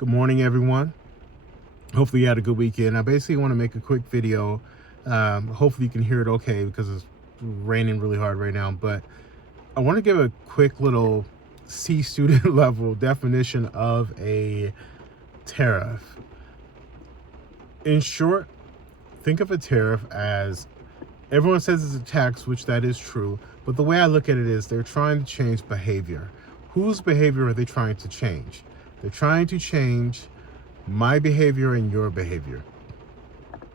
Good morning, everyone. Hopefully you had a good weekend. I basically want to make a quick video. Hopefully you can hear it okay because it's raining really hard right now. But I want to give a quick little C student level definition of a tariff. In short, think of a tariff as everyone says it's a tax, which that is true. But the way I look at it is they're trying to change behavior. Whose behavior are they trying to change? They're trying to change my behavior and your behavior.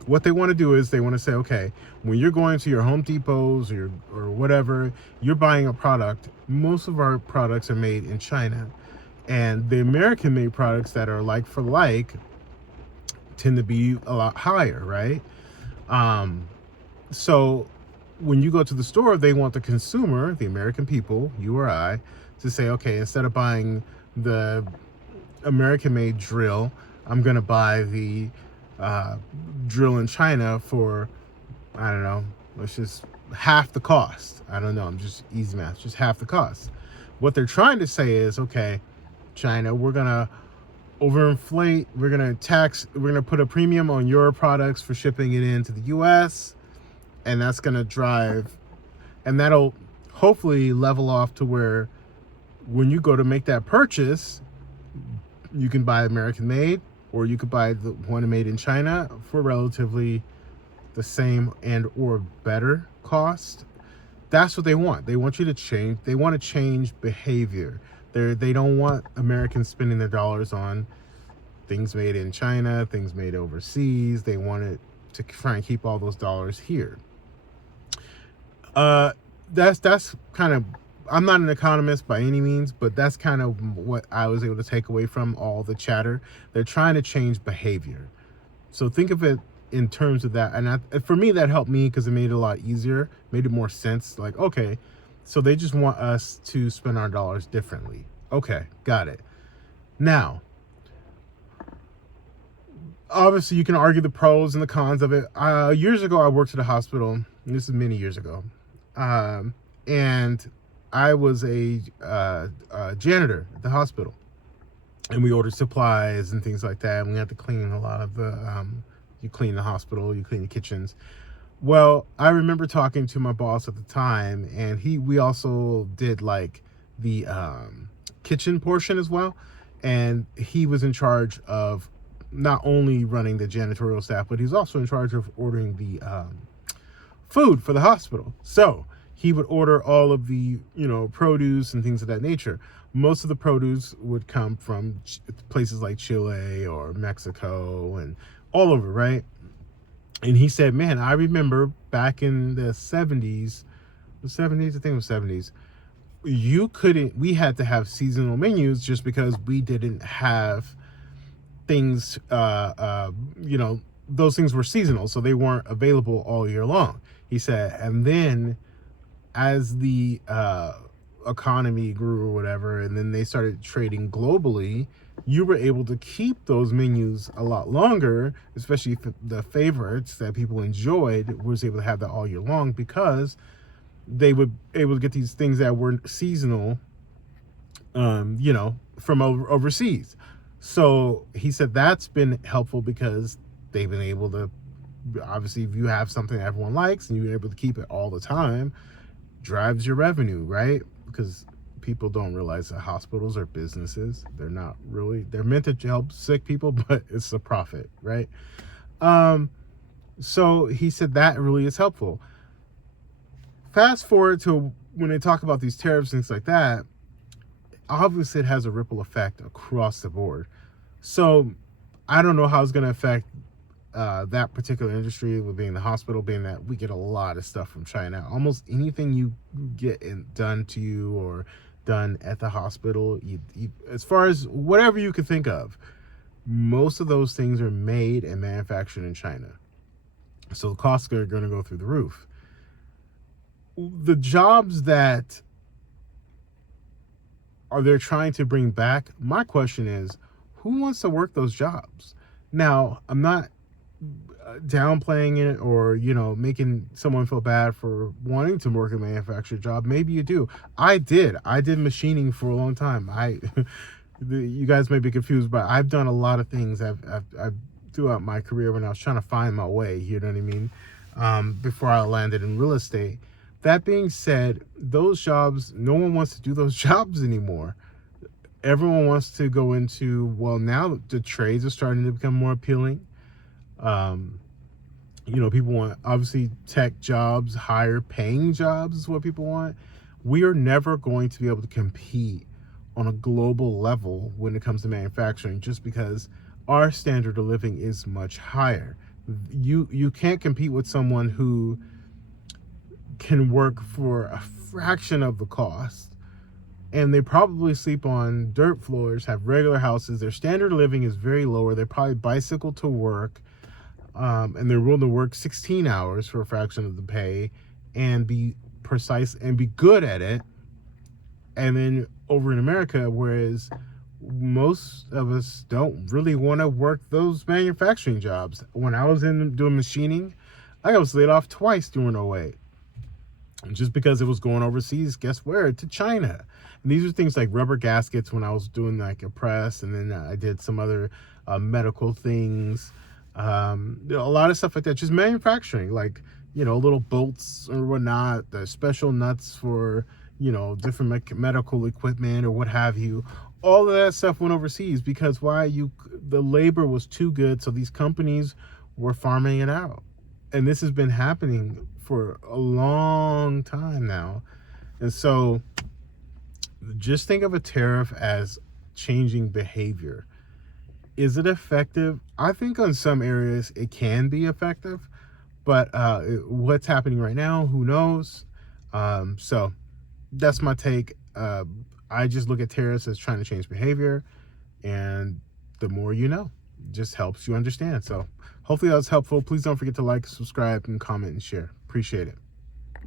What they want to do is they want to say, okay, when you're going to your Home Depots or whatever, you're buying a product. Most of our products are made in China, and the American made products that are like for like tend to be a lot higher, right? So when you go to the store, they want the consumer, the American people, you or I, to say, okay, instead of buying the American made drill, I'm going to buy the drill in China for, I don't know, let's just half the cost. I don't know. I'm just easy math, just half the cost. What they're trying to say is, okay, China, we're going to overinflate. We're going to put a premium on your products for shipping it into the US. And that's going to drive, and that'll hopefully level off to where when you go to make that purchase, you can buy American made, or you could buy the one made in China for relatively the same and or better cost. That's what they want. They want you to change. They want to change behavior. They don't want Americans spending their dollars on things made in China, things made overseas. They want it to try and keep all those dollars here. That's kind of, I'm not an economist by any means, but that's kind of what I was able to take away from all the chatter. They're trying to change behavior. So think of it in terms of that. And for me, that helped me because it made it a lot easier, made it more sense. Like, okay, so they just want us to spend our dollars differently. Okay, got it. Now, obviously you can argue the pros and the cons of it. Years ago, I worked at a hospital, and this is many years ago. And I was a janitor at the hospital, and we ordered supplies and things like that. And we had to clean a lot of the, you clean the hospital, you clean the kitchens. Well, I remember talking to my boss at the time, and we also did like the kitchen portion as well. And he was in charge of not only running the janitorial staff, but he's also in charge of ordering the food for the hospital. So he would order all of the, produce and things of that nature. Most of the produce would come from places like Chile or Mexico and all over, right? And he said, man, I remember back in the 70s, I think it was 70s, we had to have seasonal menus just because we didn't have things, those things were seasonal, so they weren't available all year long. He said, and then as the economy grew or whatever, and then they started trading globally, you were able to keep those menus a lot longer, especially if the favorites that people enjoyed was able to have that all year long because they would able to get these things that were seasonal, from overseas. So he said that's been helpful because they've been able to, obviously, if you have something that everyone likes and you're able to keep it all the time, drives your revenue, right? Because people don't realize that hospitals are businesses. They're not really, they're meant to help sick people, but it's a profit, right? So he said that really is helpful. Fast forward to when they talk about these tariffs and things like that, obviously it has a ripple effect across the board. So I don't know how it's going to affect that particular industry, with being the hospital, being that we get a lot of stuff from China. Almost anything you get done to you or done at the hospital, as far as whatever you could think of, most of those things are made and manufactured in China. So the costs are going to go through the roof. The jobs that they're trying to bring back, my question is, who wants to work those jobs? Now, I'm not downplaying it or making someone feel bad for wanting to work a manufactured job. Maybe you do. I did machining for a long time. You guys may be confused, but I've done a lot of things. I've throughout my career when I was trying to find my way. You know what I mean? Before I landed in real estate. That being said, those jobs, no one wants to do those jobs anymore. Everyone wants to go into, well, now the trades are starting to become more appealing. Um, People want, obviously, tech jobs, higher paying jobs is what people want. We are never going to be able to compete on a global level when it comes to manufacturing, just because our standard of living is much higher. You can't compete with someone who can work for a fraction of the cost, and they probably sleep on dirt floors, have regular houses. Their standard of living is very lower. They probably bicycle to work, and they're willing to work 16 hours for a fraction of the pay and be precise and be good at it. And then over in America, whereas most of us don't really want to work those manufacturing jobs. When I was in doing machining, I was laid off twice during '08, just because it was going overseas. Guess where? To China. And these are things like rubber gaskets when I was doing like a press, and then I did some other medical things, a lot of stuff like that. Just manufacturing, like little bolts or whatnot, the special nuts for different medical equipment or what have you. All of that stuff went overseas because the labor was too good, so these companies were farming it out. And this has been happening for a long time now. And so just think of a tariff as changing behavior. Is it effective? I think on some areas it can be effective, but what's happening right now, who knows? So that's my take. I just look at tariffs as trying to change behavior, and the more you know, just helps you understand. So hopefully that was helpful. Please don't forget to like, subscribe, and comment and share. Appreciate it.